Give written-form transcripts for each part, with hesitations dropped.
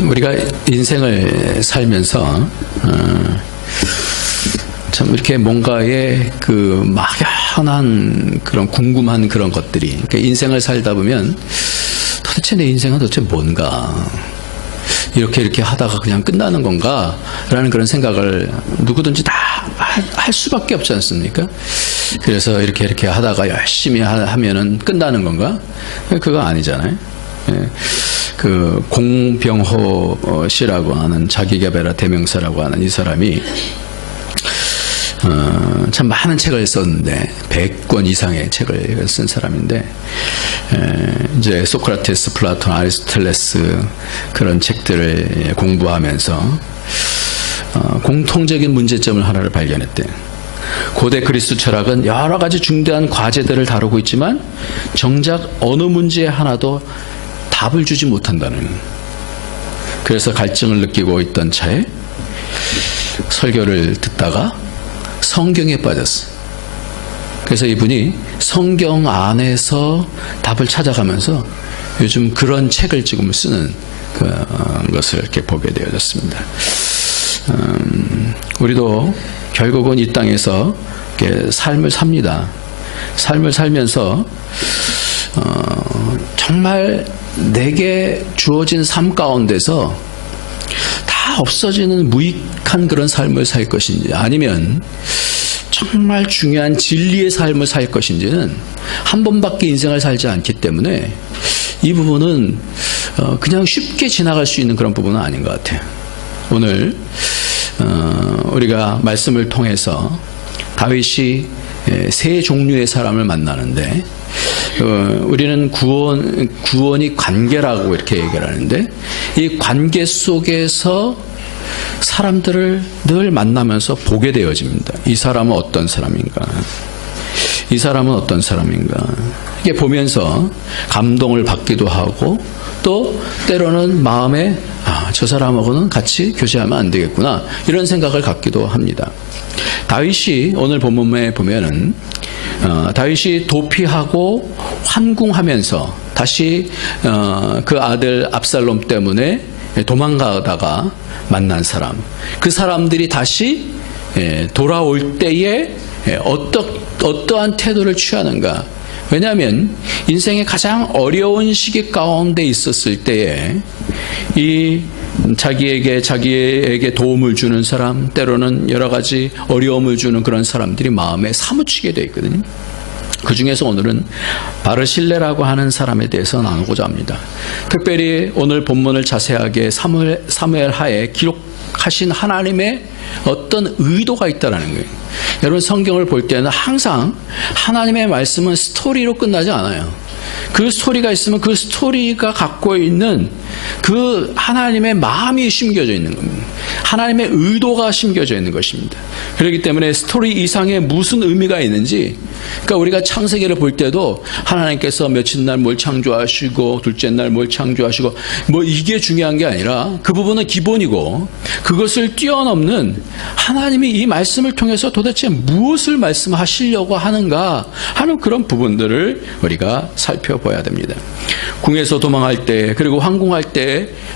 우리가 인생을 살면서 참 이렇게 뭔가에 그 막연한 그런 궁금한 그런 것들이, 그러니까 인생을 살다 보면 도대체 내 인생은 도대체 뭔가, 이렇게 하다가 그냥 끝나는 건가 라는 그런 생각을 누구든지 다 할 수밖에 없지 않습니까? 그래서 이렇게 하다가 열심히 하면은 끝나는 건가? 그거 아니잖아요. 그 공병호 씨라고 하는 자기계발화 대명사라고 하는 이 사람이 참 많은 책을 썼는데 100권 이상의 책을 쓴 사람인데, 이제 소크라테스, 플라톤, 아리스토텔레스 그런 책들을 공부하면서 공통적인 문제점을 하나를 발견했대. 고대 그리스 철학은 여러 가지 중대한 과제들을 다루고 있지만 정작 어느 문제 하나도 답을 주지 못한다는, 그래서 갈증을 느끼고 있던 차에 설교를 듣다가 성경에 빠졌어. 그래서 이분이 성경 안에서 답을 찾아가면서 요즘 그런 책을 지금 쓰는 것을 이렇게 보게 되어졌습니다. 우리도 결국은 이 땅에서 이렇게 삶을 삽니다. 삶을 살면서 정말 내게 주어진 삶 가운데서 다 없어지는 무익한 그런 삶을 살 것인지, 아니면 정말 중요한 진리의 삶을 살 것인지는 한 번밖에 인생을 살지 않기 때문에 이 부분은 그냥 쉽게 지나갈 수 있는 그런 부분은 아닌 것 같아요. 오늘 우리가 말씀을 통해서 다윗이 세 종류의 사람을 만나는데, 우리는 구원이 관계라고 이렇게 얘기를 하는데, 이 관계 속에서 사람들을 늘 만나면서 보게 되어집니다. 이 사람은 어떤 사람인가? 이 사람은 어떤 사람인가? 이게 보면서 감동을 받기도 하고, 또 때로는 마음에 저 사람하고는 같이 교제하면 안 되겠구나, 이런 생각을 갖기도 합니다. 다윗이 오늘 본문에 보면은 다윗이 도피하고 환궁하면서 다시 그 아들 압살롬 때문에 도망가다가 만난 사람, 그 사람들이 다시 돌아올 때에 어떠한 태도를 취하는가. 왜냐하면 인생의 가장 어려운 시기 가운데 있었을 때에 이 자기에게 도움을 주는 사람, 때로는 여러 가지 어려움을 주는 그런 사람들이 마음에 사무치게 되어 있거든요. 그 중에서 오늘은 바르실레라고 하는 사람에 대해서 나누고자 합니다. 특별히 오늘 본문을 자세하게 사무엘 하에 기록하신 하나님의 어떤 의도가 있다는 거예요. 여러분, 성경을 볼 때는 항상 하나님의 말씀은 스토리로 끝나지 않아요. 그 스토리가 있으면 그 스토리가 갖고 있는 그 하나님의 마음이 심겨져 있는 겁니다. 하나님의 의도가 심겨져 있는 것입니다. 그렇기 때문에 스토리 이상의 무슨 의미가 있는지, 그러니까 우리가 창세기를 볼 때도 하나님께서 며칠 날 뭘 창조하시고 둘째 날 뭘 창조하시고 뭐 이게 중요한 게 아니라 그 부분은 기본이고, 그것을 뛰어넘는 하나님이 이 말씀을 통해서 도대체 무엇을 말씀하시려고 하는가 하는 그런 부분들을 우리가 살펴봐야 됩니다. 궁에서 도망할 때, 그리고 황궁할 때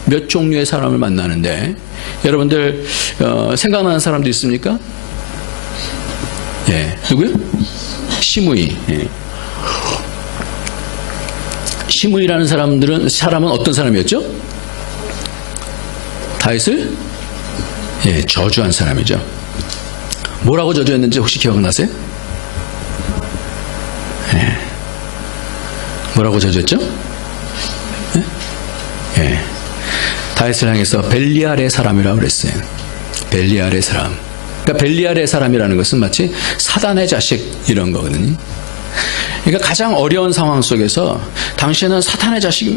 몇 종류의 사람을 만나는데, 여러분들 생각나는 사람도 있습니까? 예, 누구요? 시므이. 예. 시므이라는 사람은 어떤 사람이었죠? 다윗을 저주한 사람이죠. 뭐라고 저주했는지 혹시 기억나세요? 예. 뭐라고 저주했죠? 예. 다윗을 향해서 벨리알의 사람이라고 그랬어요. 벨리알의 사람. 그러니까 벨리알의 사람이라는 것은 마치 사단의 자식 이런 거거든요. 그러니까 가장 어려운 상황 속에서 당신은 사탄의 자식,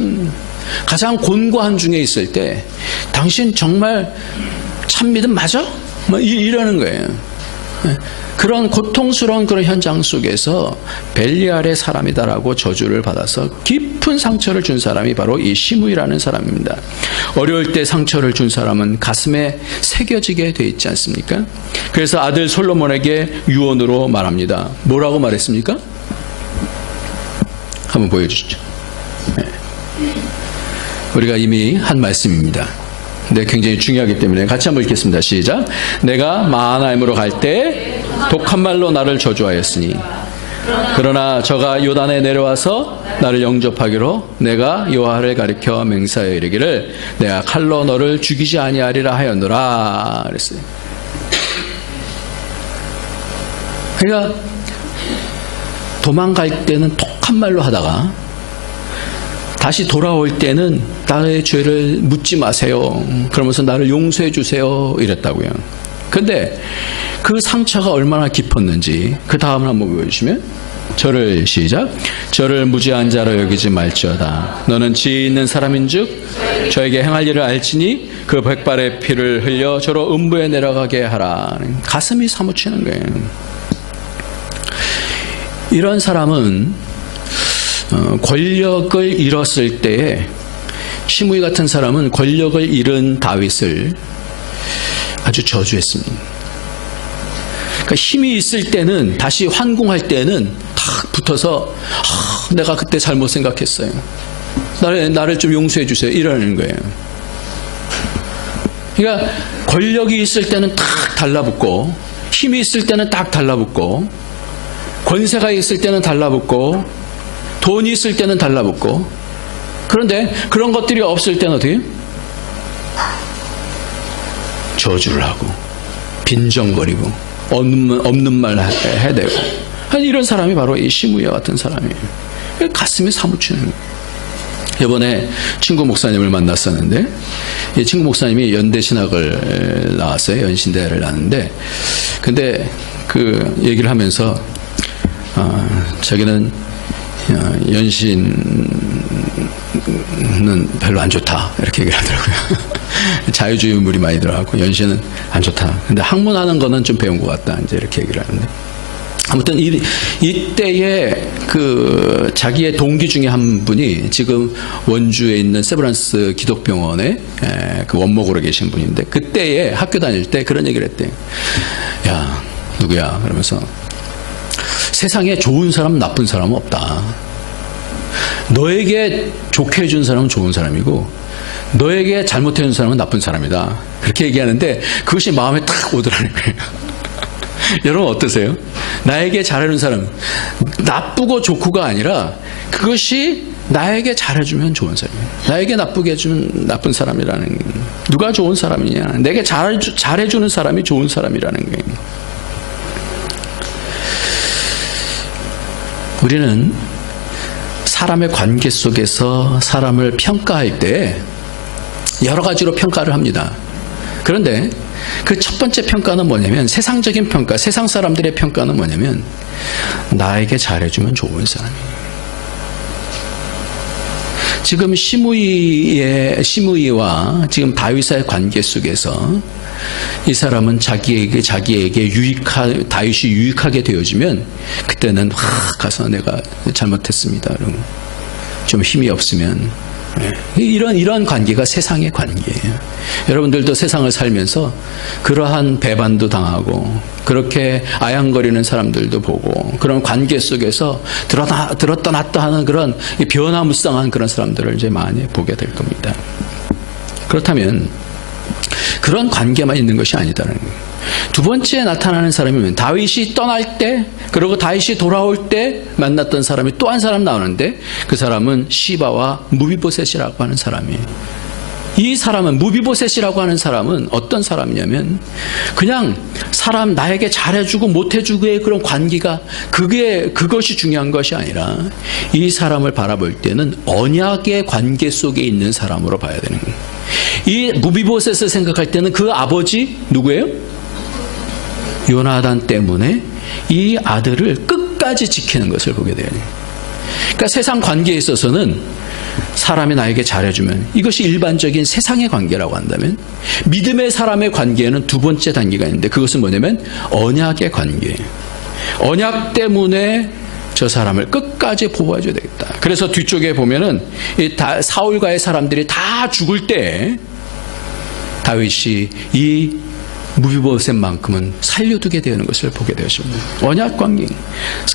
가장 곤고한 중에 있을 때 당신 정말 참 믿음 맞아? 뭐 이러는 거예요. 그런 고통스러운 그런 현장 속에서 벨리알의 사람이다라고 저주를 받아서 깊은 상처를 준 사람이 바로 이 시므이라는 사람입니다. 어려울 때 상처를 준 사람은 가슴에 새겨지게 돼 있지 않습니까? 그래서 아들 솔로몬에게 유언으로 말합니다. 뭐라고 말했습니까? 한번 보여주시죠. 우리가 이미 한 말씀입니다. 네, 굉장히 중요하기 때문에 같이 한번 읽겠습니다. 시작. 내가 마하나임으로 갈 때 독한 말로 나를 저주하였으니 그러나 저가 요단에 내려와서 나를 영접하기로 내가 여호와를 가리켜 맹세하여 이르기를 내가 칼로 너를 죽이지 아니하리라 하였노라 그랬어요. 그러니까 도망갈 때는 독한 말로 하다가 다시 돌아올 때는 나의 죄를 묻지 마세요. 그러면서 나를 용서해 주세요 이랬다고요. 근데 그 상처가 얼마나 깊었는지 그 다음을 한번 보여주시면 저를 시작. 저를 무지한 자로 여기지 말지어다. 너는 지혜 있는 사람인즉 저에게 행할 일을 알지니 그 백발의 피를 흘려 저로 음부에 내려가게 하라. 가슴이 사무치는 거예요. 이런 사람은 권력을 잃었을 때에 시므이 같은 사람은 권력을 잃은 다윗을 아주 저주했습니다. 그러니까 힘이 있을 때는 다시 환궁할 때는 탁 붙어서 내가 그때 잘못 생각했어요. 나를 좀 용서해 주세요. 이러는 거예요. 그러니까 권력이 있을 때는 탁 달라붙고 힘이 있을 때는 딱 달라붙고 권세가 있을 때는 달라붙고 돈이 있을 때는 달라붙고 그런데 그런 것들이 없을 때는 어떻게 저주를 하고 빈정거리고 없는 말 해대고 이런 사람이 바로 이 시므이와 같은 사람이에요. 가슴이 사무치는 거예요. 이번에 친구 목사님을 만났었는데 이 친구 목사님이 연대신학을 나왔어요. 연신대를 나왔는데 근데 그 얘기를 하면서 자기는 연신은 별로 안 좋다 이렇게 얘기를 하더라고요. 자유주의물이 많이 들어가고 연신은 안 좋다. 근데 학문하는 거는 좀 배운 것 같다. 이제 이렇게 얘기를 하는데 아무튼 이때에 그 자기의 동기 중에 한 분이 지금 원주에 있는 세브란스 기독병원에 그 원목으로 계신 분인데 그때에 학교 다닐 때 그런 얘기를 했대요. 야 누구야? 그러면서 세상에 좋은 사람 나쁜 사람은 없다. 너에게 좋게 해준 사람은 좋은 사람이고 너에게 잘못해 준 사람은 나쁜 사람이다. 그렇게 얘기하는데 그것이 마음에 딱 오더라는 거예요. 여러분 어떠세요? 나에게 잘해준 사람 나쁘고 좋고가 아니라 그것이 나에게 잘해주면 좋은 사람이에요. 나에게 나쁘게 해주면 나쁜 사람이라는 누가 좋은 사람이냐. 내게 잘해주는 사람이 좋은 사람이라는 거예요. 우리는 사람의 관계 속에서 사람을 평가할 때 여러 가지로 평가를 합니다. 그런데 그 첫 번째 평가는 뭐냐면 세상적인 평가, 세상 사람들의 평가는 뭐냐면 나에게 잘해주면 좋은 사람이에요. 지금 시므이와 지금 다윗의 관계 속에서 이 사람은 자기에게 다윗이 유익하게 되어지면 그때는 가서 내가 잘못했습니다. 좀 힘이 없으면 이런 관계가 세상의 관계예요. 여러분들도 세상을 살면서 그러한 배반도 당하고 그렇게 아양거리는 사람들도 보고 그런 관계 속에서 들었다 놨다 하는 그런 변화무쌍한 그런 사람들을 이제 많이 보게 될 겁니다. 그렇다면 그런 관계만 있는 것이 아니다는 거예요. 두 번째 나타나는 사람이면 다윗이 떠날 때 그리고 다윗이 돌아올 때 만났던 사람이 또 한 사람 나오는데 그 사람은 시바와 무비보셋이라고 하는 사람이에요. 이 사람은 무비보셋이라고 하는 사람은 어떤 사람이냐면 그냥 사람 나에게 잘해주고 못해주고의 그런 관계가 그것이 중요한 것이 아니라 이 사람을 바라볼 때는 언약의 관계 속에 있는 사람으로 봐야 되는 거예요. 이 무비보셋을 생각할 때는 그 아버지 누구예요? 요나단 때문에 이 아들을 끝까지 지키는 것을 보게 돼요. 그러니까 세상 관계에 있어서는 사람이 나에게 잘해주면 이것이 일반적인 세상의 관계라고 한다면 믿음의 사람의 관계에는 두 번째 단계가 있는데 그것은 뭐냐면 언약의 관계예요. 언약 때문에 저 사람을 끝까지 보호해줘야 되겠다. 그래서 뒤쪽에 보면은 사울과의 사람들이 다 죽을 때 다윗이 이 무비보셋만큼은 살려두게 되는 것을 보게 되었습니다. 언약 관계.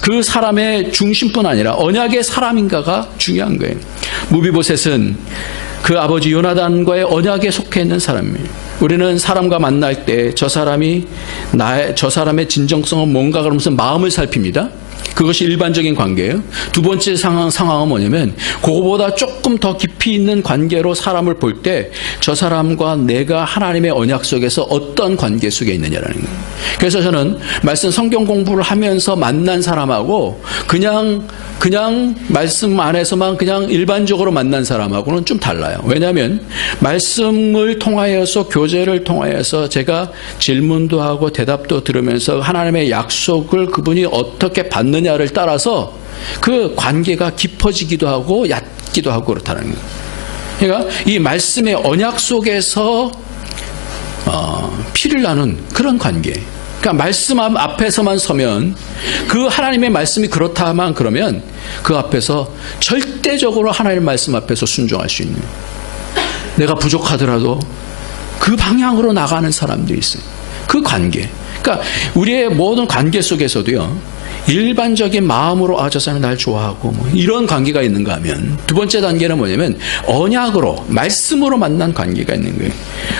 그 사람의 중심뿐 아니라 언약의 사람인가가 중요한 거예요. 무비보셋은 그 아버지 요나단과의 언약에 속해 있는 사람이에요. 우리는 사람과 만날 때 저 사람의 진정성은 뭔가 그러면서 마음을 살핍니다. 그것이 일반적인 관계예요. 두 번째 상황은 뭐냐면 그거보다 조금 더 깊이 있는 관계로 사람을 볼 때 저 사람과 내가 하나님의 언약 속에서 어떤 관계 속에 있느냐라는 거예요. 그래서 저는 말씀 성경 공부를 하면서 만난 사람하고 그냥 말씀 안에서만 그냥 일반적으로 만난 사람하고는 좀 달라요. 왜냐하면 말씀을 통하여서 교제를 통하여서 제가 질문도 하고 대답도 들으면서 하나님의 약속을 그분이 어떻게 받느냐를 따라서 그 관계가 깊어지기도 하고 얕기도 하고 그렇다는 거예요. 그러니까 이 말씀의 언약 속에서 피를 나눈 그런 관계. 그러니까 말씀 앞에서만 서면 그 하나님의 말씀이 그렇다만 그러면 그 앞에서 절대적으로 하나님의 말씀 앞에서 순종할 수 있는, 내가 부족하더라도 그 방향으로 나가는 사람들이 있어요. 그 관계. 그러니까 우리의 모든 관계 속에서도요, 일반적인 마음으로 저 사람이 날 좋아하고 뭐 이런 관계가 있는가 하면 두 번째 단계는 뭐냐면 언약으로 말씀으로 만난 관계가 있는 거예요.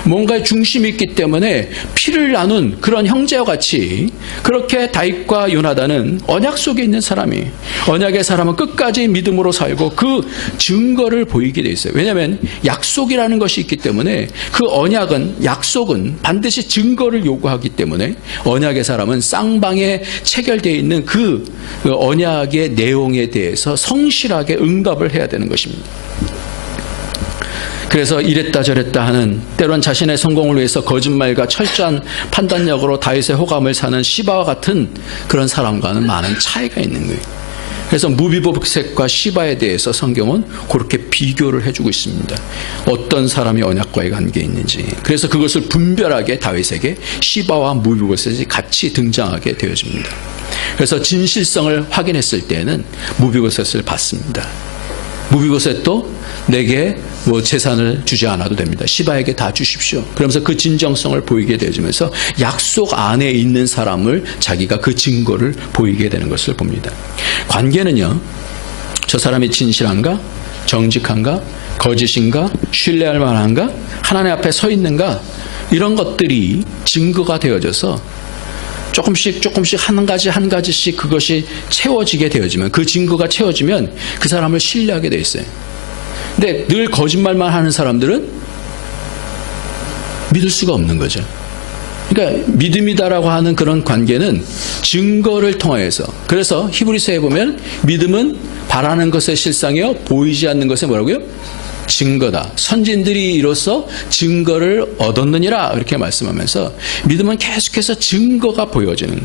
뭔가에 중심이 있기 때문에 피를 나눈 그런 형제와 같이 그렇게 다윗과 요나단은 언약 속에 있는 사람이, 언약의 사람은 끝까지 믿음으로 살고 그 증거를 보이게 돼 있어요. 왜냐하면 약속이라는 것이 있기 때문에 그 언약은, 약속은 반드시 증거를 요구하기 때문에 언약의 사람은 쌍방에 체결되어 있는 그 언약의 내용에 대해서 성실하게 응답을 해야 되는 것입니다. 그래서 이랬다 저랬다 하는, 때론 자신의 성공을 위해서 거짓말과 철저한 판단력으로 다윗의 호감을 사는 시바와 같은 그런 사람과는 많은 차이가 있는 거예요. 그래서 무비보셋과 시바에 대해서 성경은 그렇게 비교를 해주고 있습니다. 어떤 사람이 언약과의 관계에 있는지. 그래서 그것을 분별하게 다윗에게 시바와 무비보셋이 같이 등장하게 되어집니다. 그래서 진실성을 확인했을 때에는 무비보셋을 받습니다. 무비보셋도 내게 뭐 재산을 주지 않아도 됩니다. 시바에게 다 주십시오. 그러면서 그 진정성을 보이게 되어지면서 약속 안에 있는 사람을 자기가 그 증거를 보이게 되는 것을 봅니다. 관계는요, 저 사람이 진실한가, 정직한가, 거짓인가, 신뢰할 만한가, 하나님 앞에 서 있는가, 이런 것들이 증거가 되어져서 조금씩 한 가지씩 그것이 채워지게 되어지면, 그 증거가 채워지면 그 사람을 신뢰하게 돼 있어요. 근데 늘 거짓말만 하는 사람들은 믿을 수가 없는 거죠. 그러니까 믿음이다라고 하는 그런 관계는 증거를 통하여서, 그래서 히브리서에 보면 믿음은 바라는 것의 실상이요 보이지 않는 것의 뭐라고요? 증거다. 선진들이 이로써 증거를 얻었느니라, 이렇게 말씀하면서 믿음은 계속해서 증거가 보여지는,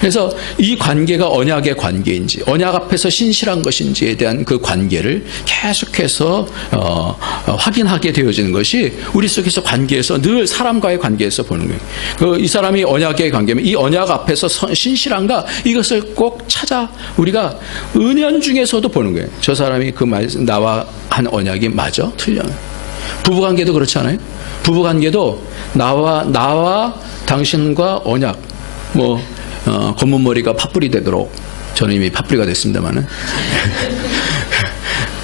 그래서 이 관계가 언약의 관계인지, 언약 앞에서 신실한 것인지에 대한 그 관계를 계속해서 확인하게 되어지는 것이 우리 속에서 관계에서, 늘 사람과의 관계에서 보는 거예요. 이 사람이 언약의 관계면 이 언약 앞에서 신실한가, 이것을 꼭 찾아 우리가 은연중에서도 보는 거예요. 저 사람이 그 나와 한 언약이 맞아? 틀려? 부부관계도 그렇지 않아요? 부부관계도 나와 당신과 언약, 검은 머리가 팥불이 되도록, 저는 이미 팥불이가 됐습니다만은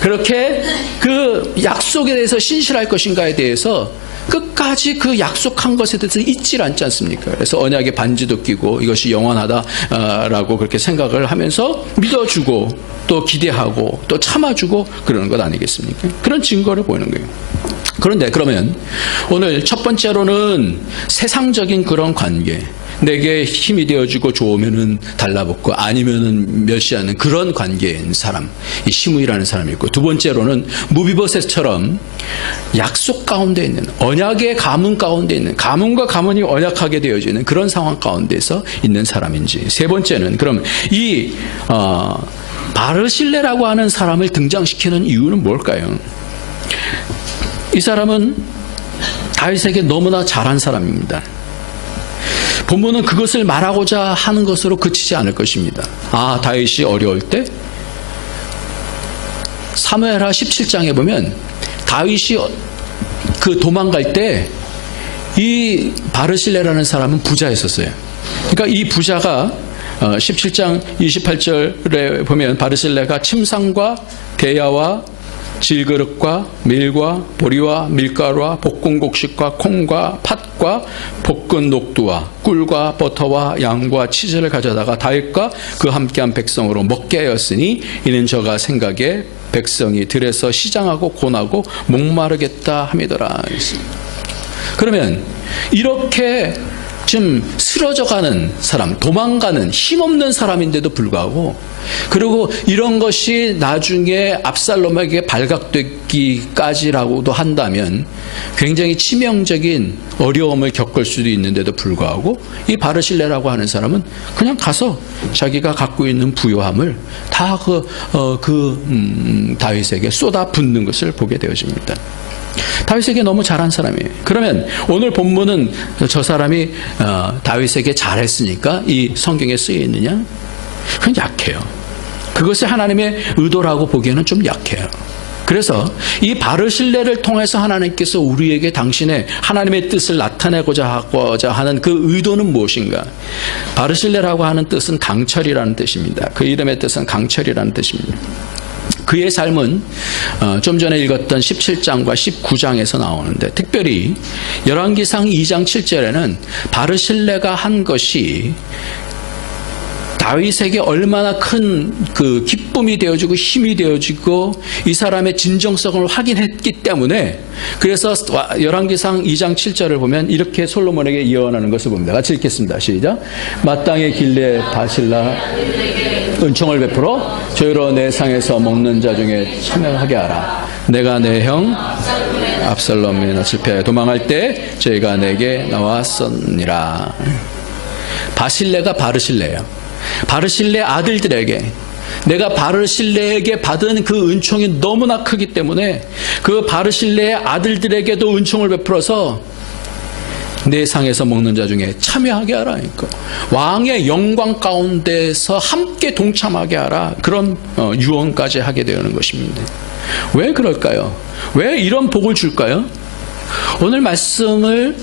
그렇게 그 약속에 대해서 신실할 것인가에 대해서 끝까지 그 약속한 것에 대해서 잊질 않지 않습니까? 그래서 언약의 반지도 끼고 이것이 영원하다라고 그렇게 생각을 하면서 믿어주고 또 기대하고 또 참아주고 그러는 것 아니겠습니까? 그런 증거를 보이는 거예요. 그런데 그러면 오늘 첫 번째로는 세상적인 그런 관계, 내게 힘이 되어주고 좋으면은 달라붙고 아니면은 멸시하는 그런 관계인 사람, 이 시므이라는 사람이 있고, 두 번째로는 무비보셋처럼 약속 가운데 있는, 언약의 가문 가운데 있는, 가문과 가문이 언약하게 되어지는 그런 상황 가운데서 있는 사람인지, 세 번째는 그럼 이 바르실레라고 하는 사람을 등장시키는 이유는 뭘까요? 이 사람은 다윗에게 너무나 잘한 사람입니다. 본문은 그것을 말하고자 하는 것으로 그치지 않을 것입니다. 다윗이 어려울 때, 사무엘하 17장에 보면 다윗이 그 도망갈 때 이 바르실레라는 사람은 부자였었어요. 그러니까 이 부자가 17장 28절에 보면 바르실레가 침상과 대야와 질그릇과 밀과 보리와 밀가루와 볶은 곡식과 콩과 팥과 볶은 녹두와 꿀과 버터와 양과 치즈를 가져다가 다윗과 그 함께한 백성으로 먹게 하였으니 이는 저가 생각에 백성이 들에서 시장하고 곤하고 목마르겠다 함이더라. 그러면 이렇게 지금 쓰러져가는 사람, 도망가는 힘없는 사람인데도 불구하고, 그리고 이런 것이 나중에 압살롬에게 발각되기까지라고도 한다면 굉장히 치명적인 어려움을 겪을 수도 있는데도 불구하고 이 바르실레라고 하는 사람은 그냥 가서 자기가 갖고 있는 부요함을 다 다윗에게 쏟아붓는 것을 보게 되어집니다. 다윗에게 너무 잘한 사람이에요. 그러면 오늘 본문은 저 사람이 다윗에게 잘했으니까 이 성경에 쓰여 있느냐? 그건 약해요. 그것이 하나님의 의도라고 보기에는 좀 약해요. 그래서 이 바르실레를 통해서 하나님께서 우리에게 당신의 하나님의 뜻을 나타내고자 하는 그 의도는 무엇인가? 바르실레라고 하는 뜻은 강철이라는 뜻입니다. 그 이름의 뜻은 강철이라는 뜻입니다. 그의 삶은 좀 전에 읽었던 17장과 19장에서 나오는데, 특별히 열왕기상 2장 7절에는 바르실레가 한 것이 다윗에게 얼마나 큰 그 기쁨이 되어지고 힘이 되어지고 이 사람의 진정성을 확인했기 때문에, 그래서 열왕기상 2장 7절을 보면 이렇게 솔로몬에게 예언하는 것을 봅니다. 같이 읽겠습니다. 시작. 마땅히 길레 바실라 은총을 베풀어 저희로 내 상에서 먹는 자 중에 참여하게 하라. 내가 내 형 압살롬에 실패하여 도망할 때 저희가 내게 나왔었느니라. 바실레가 바르실레예요. 바르실레 아들들에게, 내가 바르실레에게 받은 그 은총이 너무나 크기 때문에 그 바르실레의 아들들에게도 은총을 베풀어서 내 상에서 먹는 자 중에 참여하게 하라. 그러니까 왕의 영광 가운데서 함께 동참하게 하라. 그런 유언까지 하게 되는 것입니다. 왜 그럴까요? 왜 이런 복을 줄까요? 오늘 말씀을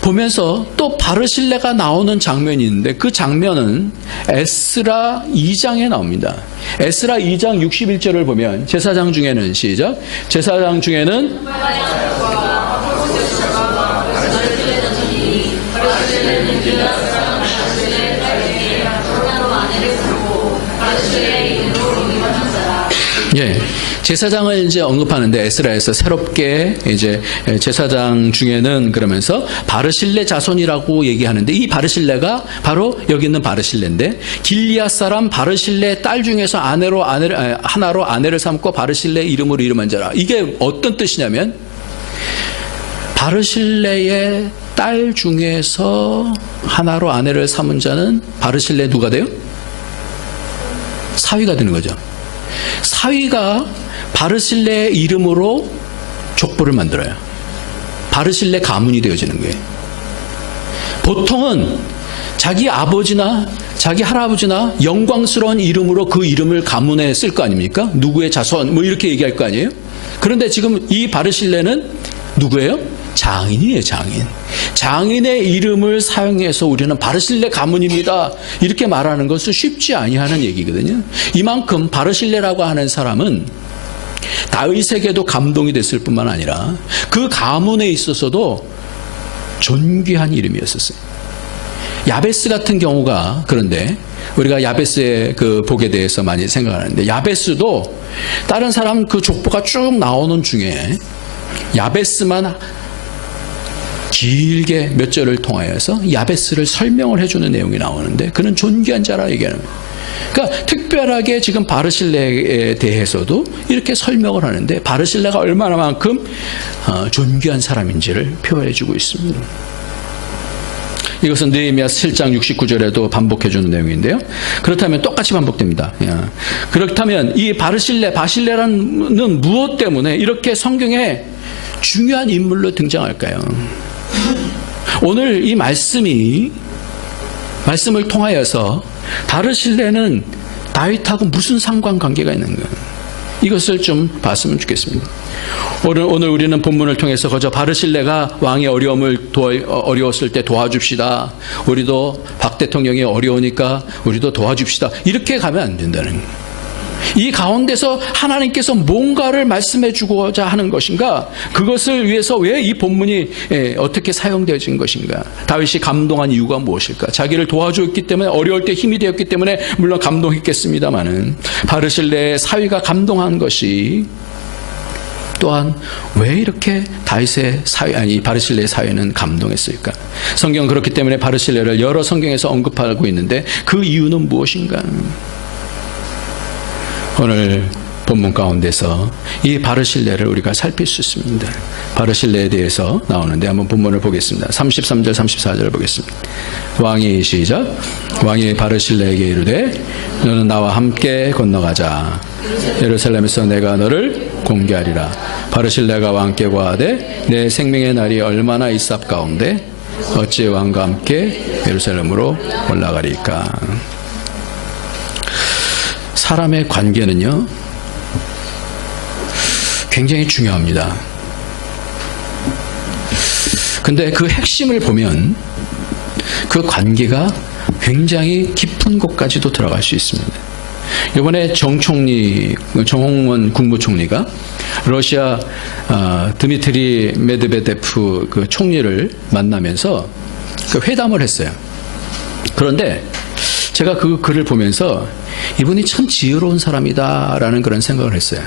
보면서 또 바르실레가 나오는 장면이 있는데, 그 장면은 에스라 2장에 나옵니다. 에스라 2장 61절을 보면 제사장 중에는, 시작, 제사장 중에는 예, 제사장을 이제 언급하는데 에스라에서 새롭게 이제 제사장 중에는 그러면서 바르실레 자손이라고 얘기하는데, 이 바르실레가 바로 여기 있는 바르실레인데, 길리앗 사람 바르실레 딸 중에서 하나로 아내를 삼고 바르실레 이름으로 이름한 자라. 이게 어떤 뜻이냐면, 바르실레의 딸 중에서 하나로 아내를 삼은 자는 바르실레 누가 돼요? 사위가 되는 거죠. 사위가 바르실레의 이름으로 족보를 만들어요. 바르실레 가문이 되어지는 거예요. 보통은 자기 아버지나 자기 할아버지나 영광스러운 이름으로 그 이름을 가문에 쓸 거 아닙니까? 누구의 자손 뭐 이렇게 얘기할 거 아니에요? 그런데 지금 이 바르실레는 누구예요? 장인이에요. 장인의 이름을 사용해서 우리는 바르실레 가문입니다, 이렇게 말하는 것은 쉽지 아니하는 얘기거든요. 이만큼 바르실레라고 하는 사람은 다윗에게도 감동이 됐을 뿐만 아니라 그 가문에 있어서도 존귀한 이름이었었어요. 야베스 같은 경우가, 그런데 우리가 야베스의 그 복에 대해서 많이 생각하는데, 야베스도 다른 사람 그 족보가 쭉 나오는 중에 야베스만 길게 몇 절을 통하여서 야베스를 설명을 해주는 내용이 나오는데, 그는 존귀한 자라 얘기하는 거예요. 그러니까 특별하게 지금 바르실레에 대해서도 이렇게 설명을 하는데, 바르실레가 얼마나만큼 존귀한 사람인지를 표현해주고 있습니다. 이것은 느헤미야 7장 69절에도 반복해주는 내용인데요. 그렇다면 똑같이 반복됩니다. 그렇다면 이 바실레라는 무엇 때문에 이렇게 성경에 중요한 인물로 등장할까요? 오늘 이 말씀을 통하여서 바르실레는 다윗하고 무슨 상관관계가 있는가, 이것을 좀 봤으면 좋겠습니다. 오늘 우리는 본문을 통해서 그저 바르실레가 왕의 어려웠을 때 도와줍시다, 우리도 박 대통령이 어려우니까 우리도 도와줍시다, 이렇게 가면 안 된다는 거예요. 이 가운데서 하나님께서 뭔가를 말씀해 주고자 하는 것인가? 그것을 위해서 왜 이 본문이 어떻게 사용되어진 것인가? 다윗이 감동한 이유가 무엇일까? 자기를 도와주었기 때문에, 어려울 때 힘이 되었기 때문에 물론 감동했겠습니다마는 바르실레의 사위가 감동한 것이 또한 왜 이렇게 다윗의 사위, 바르실레의 사위는 감동했을까? 성경은 그렇기 때문에 바르실레를 여러 성경에서 언급하고 있는데 그 이유는 무엇인가? 오늘 본문 가운데서 이 바르실레를 우리가 살필 수 있습니다. 바르실레에 대해서 나오는데 한번 본문을 보겠습니다. 33절 34절 보겠습니다. 왕이 시작. 왕이 바르실레에게 이르되 너는 나와 함께 건너가자. 예루살렘에서 내가 너를 공개하리라. 바르실레가 왕께 고하되 내 생명의 날이 얼마나 있사옵가온데 어찌 왕과 함께 예루살렘으로 올라가리까. 사람의 관계는요 굉장히 중요합니다. 근데 그 핵심을 보면 그 관계가 굉장히 깊은 곳까지도 들어갈 수 있습니다. 이번에 정홍원 국무총리가 러시아 드미트리 메드베데프 그 총리를 만나면서 그 회담을 했어요. 그런데 제가 그 글을 보면서 이분이 참 지혜로운 사람이다라는 그런 생각을 했어요.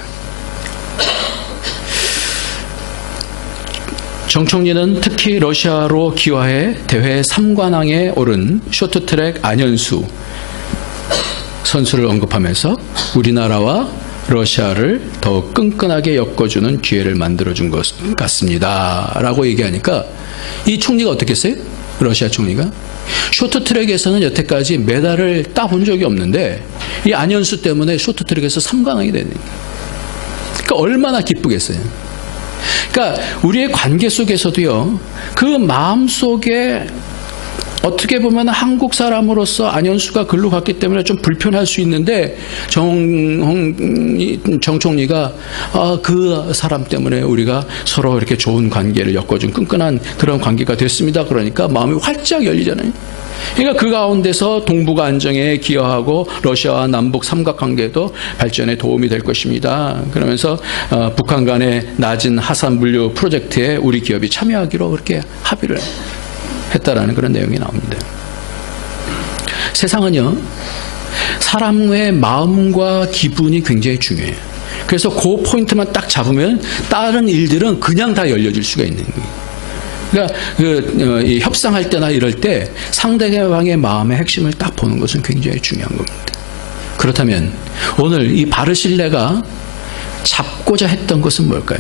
정 총리는 특히 러시아로 기화해 대회 3관왕에 오른 쇼트트랙 안현수 선수를 언급하면서 우리나라와 러시아를 더욱 끈끈하게 엮어주는 기회를 만들어준 것 같습니다 라고 얘기하니까 이 총리가 어떻게 했어요? 러시아 총리가 쇼트트랙에서는 여태까지 메달을 따본 적이 없는데 이 안현수 때문에 쇼트트랙에서 3관왕이 되는 거예요. 그러니까 얼마나 기쁘겠어요. 그러니까 우리의 관계 속에서도요, 그 마음 속에 어떻게 보면 한국 사람으로서 안현수가 글로 갔기 때문에 좀 불편할 수 있는데 정 총리가 그 사람 때문에 우리가 서로 이렇게 좋은 관계를 엮어준 끈끈한 그런 관계가 됐습니다. 그러니까 마음이 활짝 열리잖아요. 그러니까 그 가운데서 동북아 안정에 기여하고 러시아와 남북 삼각관계도 발전에 도움이 될 것입니다. 그러면서 북한 간의 낮은 하산 물류 프로젝트에 우리 기업이 참여하기로 그렇게 합의를 했다라는 그런 내용이 나옵니다. 세상은요, 사람의 마음과 기분이 굉장히 중요해요. 그래서 그 포인트만 딱 잡으면 다른 일들은 그냥 다 열려질 수가 있는 거예요. 그러니까 이 협상할 때나 이럴 때 상대방의 마음의 핵심을 딱 보는 것은 굉장히 중요한 겁니다. 그렇다면 오늘 이 바르실레가 잡고자 했던 것은 뭘까요?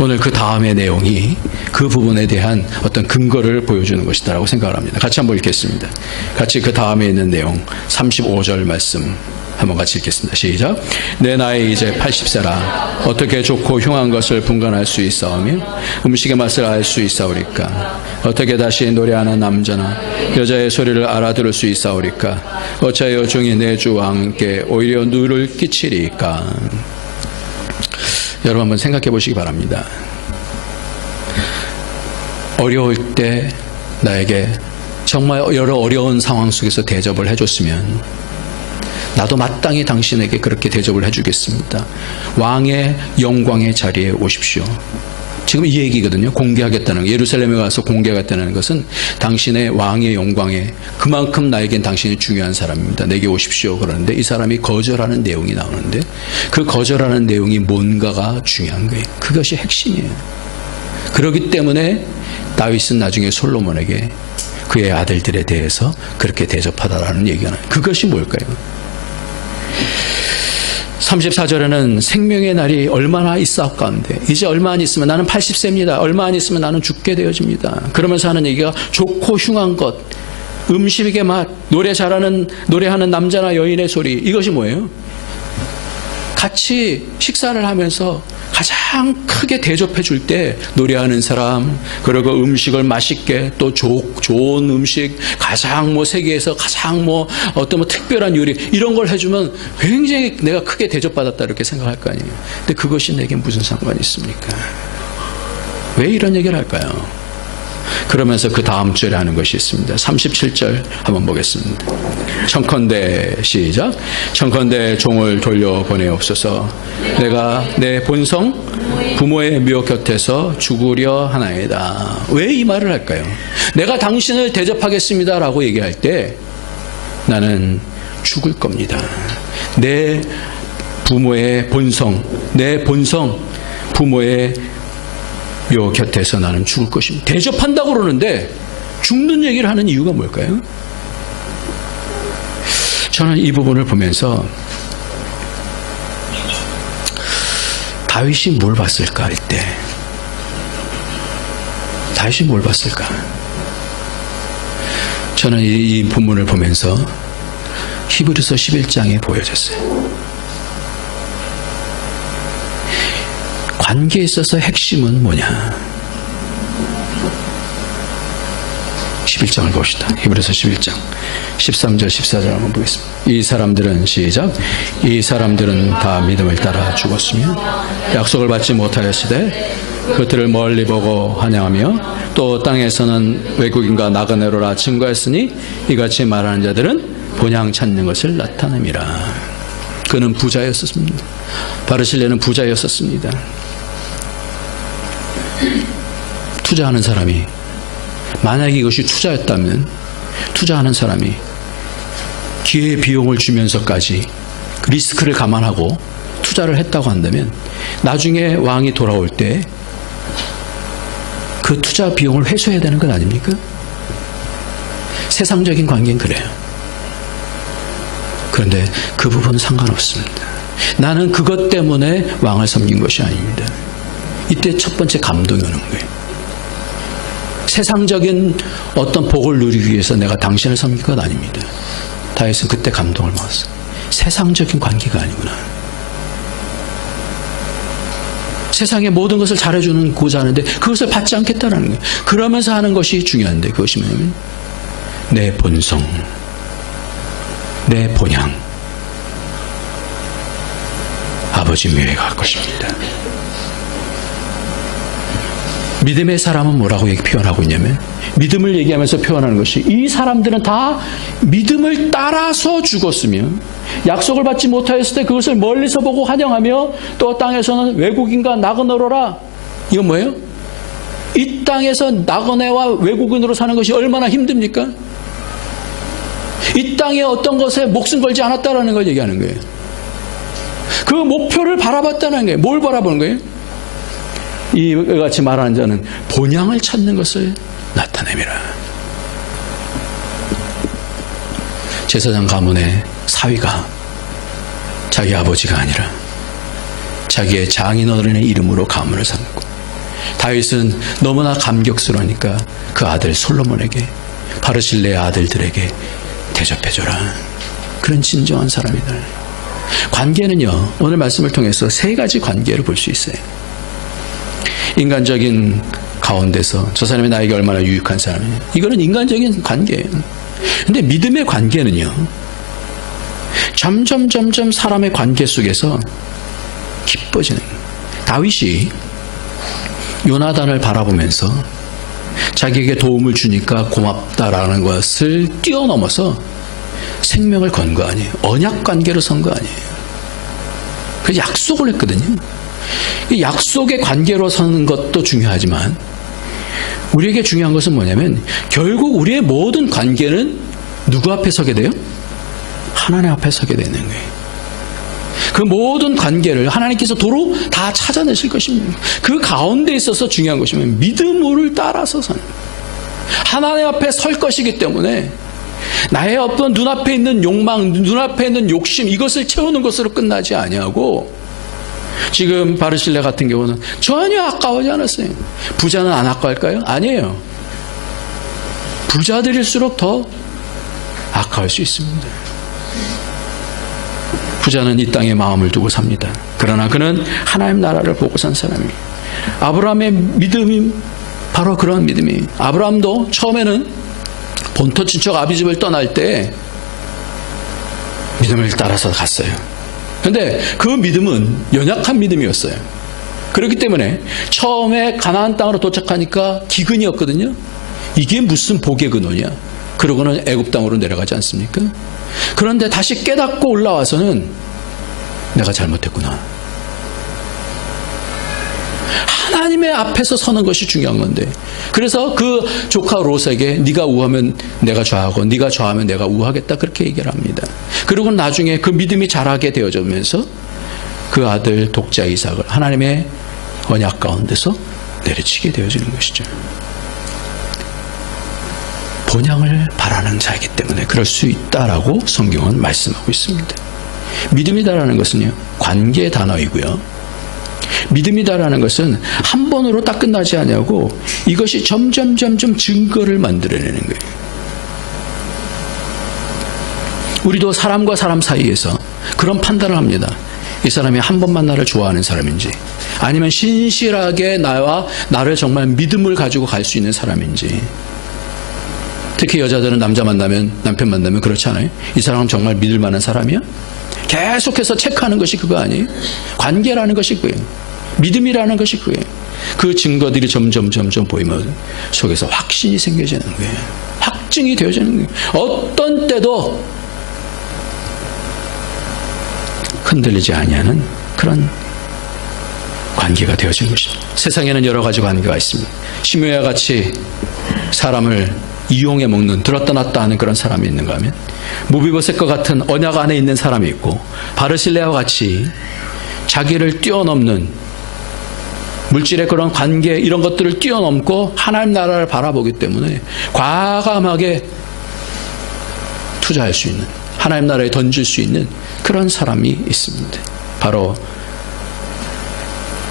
오늘 그 다음의 내용이 그 부분에 대한 어떤 근거를 보여주는 것이다라고 생각을 합니다. 같이 한번 읽겠습니다. 같이 그 다음에 있는 내용 35절 말씀 한번 같이 읽겠습니다. 시작. 내 나이 이제 80세라 어떻게 좋고 흉한 것을 분간할 수 있사오며 음식의 맛을 알 수 있사오리까. 어떻게 다시 노래하는 남자나 여자의 소리를 알아들을 수 있사오리까. 어찌하여 종이 내 주와 함께 오히려 누를 끼치리까. 여러분 한번 생각해 보시기 바랍니다. 어려울 때 나에게 정말 여러 어려운 상황 속에서 대접을 해줬으면 나도 마땅히 당신에게 그렇게 대접을 해주겠습니다. 왕의 영광의 자리에 오십시오. 지금 이 얘기거든요. 공개하겠다는 거. 예루살렘에 가서 공개하겠다는 것은 당신의 왕의 영광에 그만큼 나에겐 당신이 중요한 사람입니다. 내게 오십시오. 그러는데 이 사람이 거절하는 내용이 나오는데 그 거절하는 내용이 뭔가가 중요한 거예요. 그것이 핵심이에요. 그렇기 때문에 다윗은 나중에 솔로몬에게 그의 아들들에 대해서 그렇게 대접하다라는 얘기가 나요. 그것이 뭘까요? 34절에는 생명의 날이 얼마나 있사옵가운데 이제 얼마 안 있으면 나는 80세입니다. 얼마 안 있으면 나는 죽게 되어집니다. 그러면서 하는 얘기가 좋고 흉한 것, 음식의 맛, 노래하는 남자나 여인의 소리, 이것이 뭐예요? 같이 식사를 하면서 가장 크게 대접해 줄 때 노래하는 사람, 그리고 음식을 맛있게 또 좋은 음식, 가장 세계에서 가장 어떤 특별한 요리 이런 걸 해주면 굉장히 내가 크게 대접받았다 이렇게 생각할 거 아니에요. 근데 그것이 내게 무슨 상관이 있습니까? 왜 이런 얘기를 할까요? 그러면서 그 다음 절에 하는 것이 있습니다. 37절 한번 보겠습니다. 청컨대 시작. 청컨대 종을 돌려보내옵소서. 내가 내 본성 부모의 묘 곁에서 죽으려 하나이다. 왜 이 말을 할까요? 내가 당신을 대접하겠습니다라고 얘기할 때 나는 죽을 겁니다. 내 부모의 본성, 내 본성 부모의 묘 곁에서 나는 죽을 것입니다. 대접한다고 그러는데 죽는 얘기를 하는 이유가 뭘까요? 저는 이 부분을 보면서 다윗이 뭘 봤을까 할 때, 다윗이 뭘 봤을까? 저는 이 본문을 보면서 히브리서 11장에 보여졌어요. 관계에 있어서 핵심은 뭐냐? 11장을 봅시다. 히브리서 11장 13절 14절 한번 보겠습니다. 이 사람들은 시작. 이 사람들은 다 믿음을 따라 죽었으며 약속을 받지 못하였으되 그들을 멀리 보고 환영하며 또 땅에서는 외국인과 나그네로라 증거했으니 이같이 말하는 자들은 본향 찾는 것을 나타냅니다. 그는 부자였었습니다. 바르실레는 부자였었습니다. 투자하는 사람이, 만약에 이것이 투자였다면 투자하는 사람이 기회 비용을 주면서까지 리스크를 감안하고 투자를 했다고 한다면 나중에 왕이 돌아올 때 그 투자 비용을 회수해야 되는 것 아닙니까? 세상적인 관계는 그래요. 그런데 그 부분은 상관없습니다. 나는 그것 때문에 왕을 섬긴 것이 아닙니다. 이때 첫 번째 감동이 오는 거예요. 세상적인 어떤 복을 누리기 위해서 내가 당신을 섬긴 것 아닙니다. 다윗은 그때 감동을 먹었어요. 세상적인 관계가 아니구나. 세상의 모든 것을 잘해주는고자 하는데 그것을 받지 않겠다라는 거예요. 그러면서 하는 것이 중요한데 그것이 뭐냐면 내 본성, 내 본향, 아버지 묘에 갈 것입니다. 믿음의 사람은 뭐라고 표현하고 있냐면, 믿음을 얘기하면서 표현하는 것이 이 사람들은 다 믿음을 따라서 죽었으며 약속을 받지 못하였을 때 그것을 멀리서 보고 환영하며 또 땅에서는 외국인과 나그네로라. 이건 뭐예요? 이 땅에서 나그네와 외국인으로 사는 것이 얼마나 힘듭니까? 이 땅에 어떤 것에 목숨 걸지 않았다라는 걸 얘기하는 거예요. 그 목표를 바라봤다는 거예요. 뭘 바라보는 거예요? 이와 같이 말하는 자는 본향을 찾는 것을 나타내미라. 제사장 가문의 사위가 자기 아버지가 아니라 자기의 장인어른의 이름으로 가문을 삼고, 다윗은 너무나 감격스러우니까 그 아들 솔로몬에게, 바르실레의 아들들에게 대접해줘라. 그런 진정한 사람이다. 관계는요, 오늘 말씀을 통해서 세 가지 관계를 볼 수 있어요. 인간적인 가운데서 저 사람이 나에게 얼마나 유익한 사람이냐, 이거는 인간적인 관계예요. 근데 믿음의 관계는요, 점점 사람의 관계 속에서 기뻐지는 거예요. 다윗이 요나단을 바라보면서 자기에게 도움을 주니까 고맙다라는 것을 뛰어넘어서 생명을 건 거 아니에요. 언약 관계로 선 거 아니에요. 그래서 약속을 했거든요. 이 약속의 관계로 서는 것도 중요하지만 우리에게 중요한 것은 뭐냐면, 결국 우리의 모든 관계는 누구 앞에 서게 돼요? 하나님 앞에 서게 되는 거예요. 그 모든 관계를 하나님께서 도로 다 찾아내실 것입니다. 그 가운데 있어서 중요한 것이면 믿음을 따라서 사는 거예요. 하나님 앞에 설 것이기 때문에 나의 어떤 눈앞에 있는 욕망, 눈앞에 있는 욕심, 이것을 채우는 것으로 끝나지 아니하고, 지금 바르실레 같은 경우는 전혀 아까워하지 않았어요. 부자는 안 아까울까요? 아니에요. 부자들일수록 더 아까울 수 있습니다. 부자는 이 땅에 마음을 두고 삽니다. 그러나 그는 하나님 나라를 보고 산 사람이에요. 아브라함의 믿음이 바로 그런 믿음이에요. 아브라함도 처음에는 본토 친척 아비집을 떠날 때 믿음을 따라서 갔어요. 그런데 그 믿음은 연약한 믿음이었어요. 그렇기 때문에 처음에 가나안 땅으로 도착하니까 기근이었거든요. 이게 무슨 복의 근원이야? 그러고는 애굽 땅으로 내려가지 않습니까? 그런데 다시 깨닫고 올라와서는 내가 잘못했구나. 하나님의 앞에서 서는 것이 중요한 건데, 그래서 그 조카 롯에게 네가 우하면 내가 좌하고 네가 좌하면 내가 우하겠다, 그렇게 얘기를 합니다. 그리고 나중에 그 믿음이 자라게 되어지면서 그 아들 독자 이삭을 하나님의 언약 가운데서 내려치게 되어지는 것이죠. 본향을 바라는 자이기 때문에 그럴 수 있다라고 성경은 말씀하고 있습니다. 믿음이다라는 것은요, 관계의 단어이고요. 믿음이다라는 것은 한 번으로 딱 끝나지 않냐고, 이것이 점점 증거를 만들어내는 거예요. 우리도 사람과 사람 사이에서 그런 판단을 합니다. 이 사람이 한 번만 나를 좋아하는 사람인지, 아니면 신실하게 나를 정말 믿음을 가지고 갈 수 있는 사람인지. 특히 여자들은 남자 만나면, 남편 만나면 그렇지 않아요? 이 사람은 정말 믿을 만한 사람이야? 계속해서 체크하는 것이 그거 아니에요? 관계라는 것이 그거예요. 믿음이라는 것이 그거예요. 그 증거들이 점점 보이면 속에서 확신이 생겨지는 거예요. 확증이 되어지는 거예요. 어떤 때도 흔들리지 아니하는 그런 관계가 되어지는 것입니다. 세상에는 여러 가지 관계가 있습니다. 시므야와 같이 사람을 이용해 먹는, 들었다 놨다 하는 그런 사람이 있는가 하면, 무비보셋과 같은 언약 안에 있는 사람이 있고, 바르실레아와 같이 자기를 뛰어넘는 물질의 그런 관계, 이런 것들을 뛰어넘고 하나님 나라를 바라보기 때문에 과감하게 투자할 수 있는, 하나님 나라에 던질 수 있는 그런 사람이 있습니다. 바로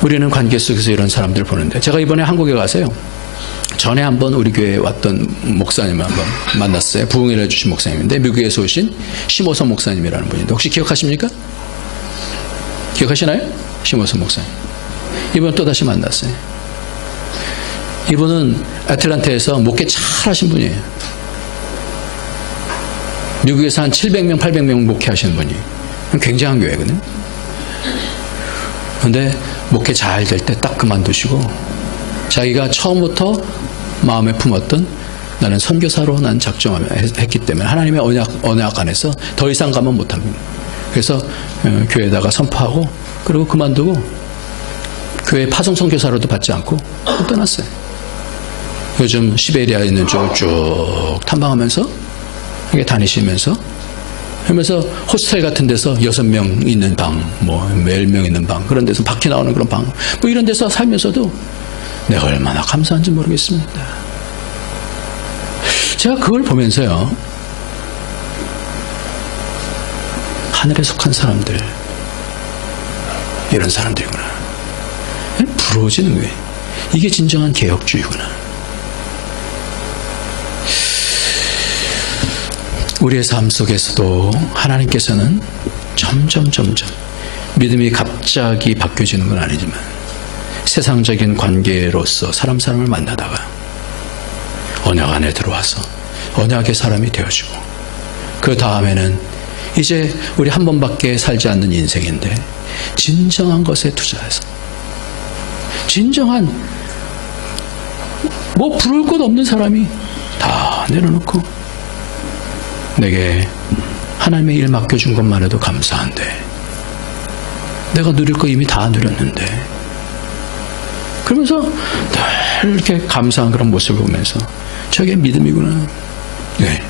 우리는 관계 속에서 이런 사람들을 보는데, 제가 이번에 한국에 가서요, 전에 한번 우리 교회에 왔던 목사님을 한번 만났어요. 부흥을 해주신 목사님인데, 미국에서 오신 심호선 목사님이라는 분인데, 혹시 기억하십니까? 기억하시나요? 심호선 목사님. 이번 또다시 만났어요. 이분은 애틀랜타에서 목회 잘하신 분이에요. 미국에서 한 700명, 800명 목회하시는 분이에요. 굉장한 교회거든요. 그런데 목회 잘 될 때 딱 그만두시고, 자기가 처음부터 마음에 품었던, 나는 선교사로 난 작정했기 때문에 하나님의 언약 안에서 더 이상 가면 못합니다. 그래서 교회에다가 선포하고, 그리고 그만두고 교회 파송 선교사로도 받지 않고 떠났어요. 요즘 시베리아에 있는 쪽을 쭉 탐방하면서 이렇게 다니시면서, 그러면서 호스텔 같은 데서 6명 있는 방, 10명 있는 방, 그런 데서 바퀴 나오는 그런 방, 이런 데서 살면서도 내가 얼마나 감사한지 모르겠습니다. 제가 그걸 보면서요, 하늘에 속한 사람들, 이런 사람들이구나. 부러워지는 거예요. 이게 진정한 개혁주의구나. 우리의 삶 속에서도 하나님께서는 점점 믿음이 갑자기 바뀌어지는 건 아니지만, 세상적인 관계로서 사람을 만나다가 언약 안에 들어와서 언약의 사람이 되어지고, 그 다음에는 이제 우리 한 번밖에 살지 않는 인생인데 진정한 것에 투자해서, 진정한 부러울 것 없는 사람이 다 내려놓고, 내게 하나님의 일 맡겨준 것만 해도 감사한데, 내가 누릴 거 이미 다 누렸는데, 그러면서 늘 이렇게 감사한 그런 모습을 보면서 저게 믿음이구나. 네.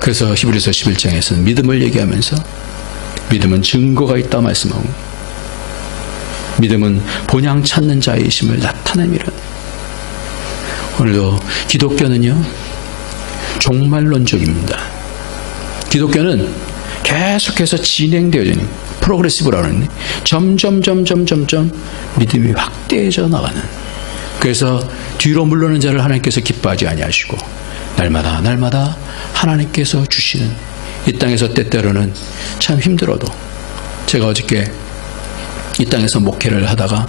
그래서 히브리서 11장에서는 믿음을 얘기하면서, 믿음은 증거가 있다 말씀하고, 믿음은 본향 찾는 자의 힘을 나타내미라. 오늘도 기독교는요, 종말론적입니다. 기독교는 계속해서 진행되어지는, 프로그레시브라고 하는, 점점 믿음이 확대해져 나가는, 그래서 뒤로 물러는 자를 하나님께서 기뻐하지 아니하시고 날마다 하나님께서 주시는, 이 땅에서 때때로는 참 힘들어도, 제가 어저께 이 땅에서 목회를 하다가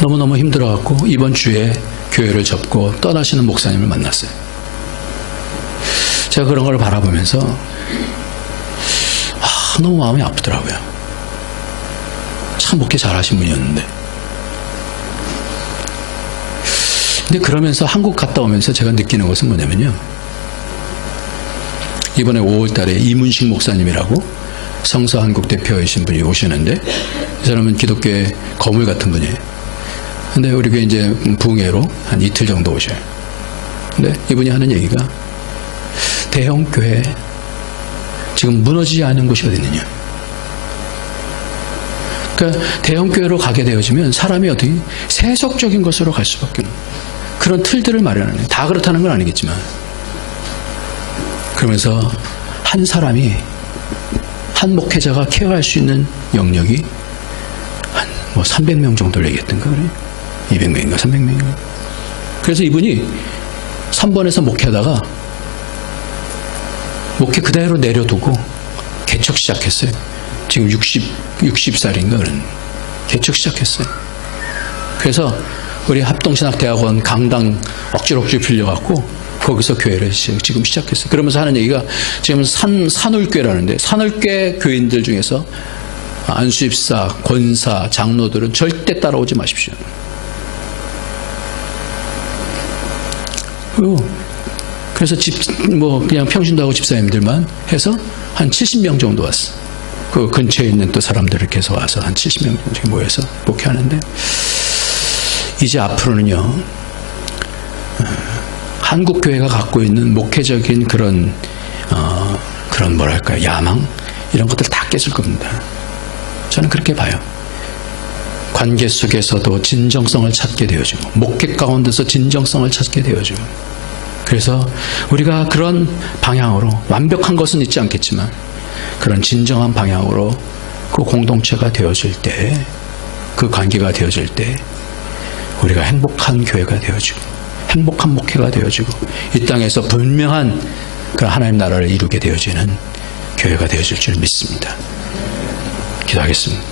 너무너무 힘들어갖고 이번 주에 교회를 접고 떠나시는 목사님을 만났어요. 제가 그런 걸 바라보면서 너무 마음이 아프더라고요. 참 목회 잘하신 분이었는데, 근데 그러면서 한국 갔다 오면서 제가 느끼는 것은 뭐냐면요. 이번에 5월 달에 이문식 목사님이라고 성서한국 대표이신 분이 오시는데 이 사람은 기독교의 거물 같은 분이에요. 근데 우리 교회 이제 부흥회로 한 이틀 정도 오셔요. 근데 이분이 하는 얘기가 대형 교회 지금 무너지지 않은 곳이 어디 있느냐. 그러니까 대형 교회로 가게 되어지면 사람이 어떻게 세속적인 것으로 갈 수밖에 없는 그런 틀들을 마련하는, 다 그렇다는 건 아니겠지만, 그러면서 한 사람이, 한 목회자가 케어할 수 있는 영역이 한 300명 정도를 얘기했던가 그래요. 200명인가 300명인가. 그래서 이분이 3번에서 목회하다가 목회 그대로 내려두고 개척 시작했어요. 지금 60살인가 그런 개척 시작했어요. 그래서 우리 합동신학대학원 강당 억지로 빌려갖고 거기서 교회를 지금 시작했어요. 그러면서 하는 얘기가 지금 산울교회라는데 산울교회 교인들 중에서 안수집사, 권사, 장로들은 절대 따라오지 마십시오. 그래서 그냥 평신도하고 집사님들만 해서 한 70명 정도 왔어. 그 근처에 있는 또 사람들을 계속 와서 한 70명 정도 모여서 목회하는데, 이제 앞으로는요, 한국 교회가 갖고 있는 목회적인 그런 뭐랄까요, 야망 이런 것들 다 깼을 겁니다. 저는 그렇게 봐요. 관계 속에서도 진정성을 찾게 되어지고 목회 가운데서 진정성을 찾게 되어지고, 그래서 우리가 그런 방향으로, 완벽한 것은 있지 않겠지만 그런 진정한 방향으로 그 공동체가 되어질 때, 그 관계가 되어질 때 우리가 행복한 교회가 되어지고 행복한 목회가 되어지고 이 땅에서 분명한 그 하나님 나라를 이루게 되어지는 교회가 되어질 줄 믿습니다. 기도하겠습니다.